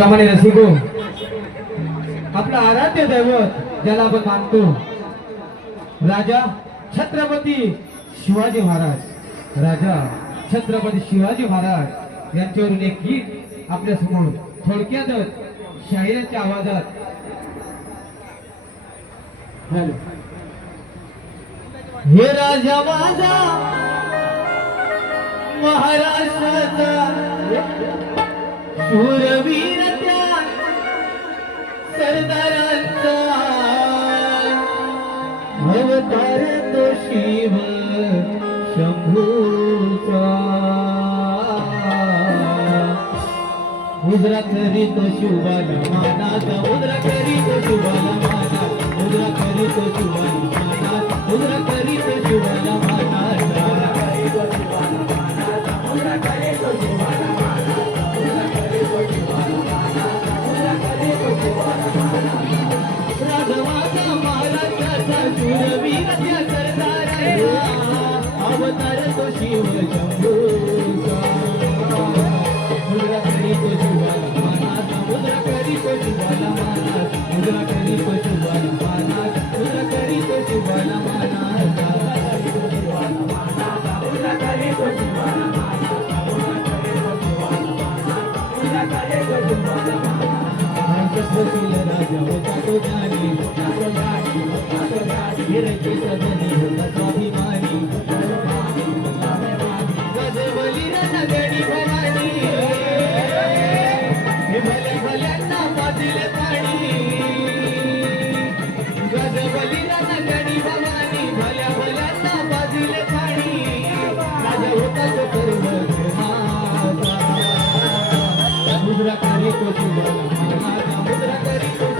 प्रमाणे रसिको आपलं आराध्य दैवत ज्याला आपण मानतो राजा छत्रपती शिवाजी महाराज. राजा छत्रपती शिवाजी महाराज यांच्यावरून एक गीत आपल्यासमोर थोडक्यातच शाहिराच्या आवाजात. हॅलो. हे राजा माझा महाराष्ट्राचा शूरवीर अवतार तो शिव शंभूचा. मुद्रा करी तो शिवाला मानाचा मुद्रा करी तो शिवाला माना मुद्रा करी तो शिवाला अवतार तो शिव शंभूचा मुद्रा करी तो शिवाला पानास मुद्रा करी तो शिवाला पानास मुद्रा करी तो शिवाला पानास मुद्रा करी तो शिवाला पानास मुद्रा करी तो शिवाला राजा होता तो जाने. मुद्रा करी तो शिवाला मुद्रा करी तो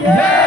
Yeah.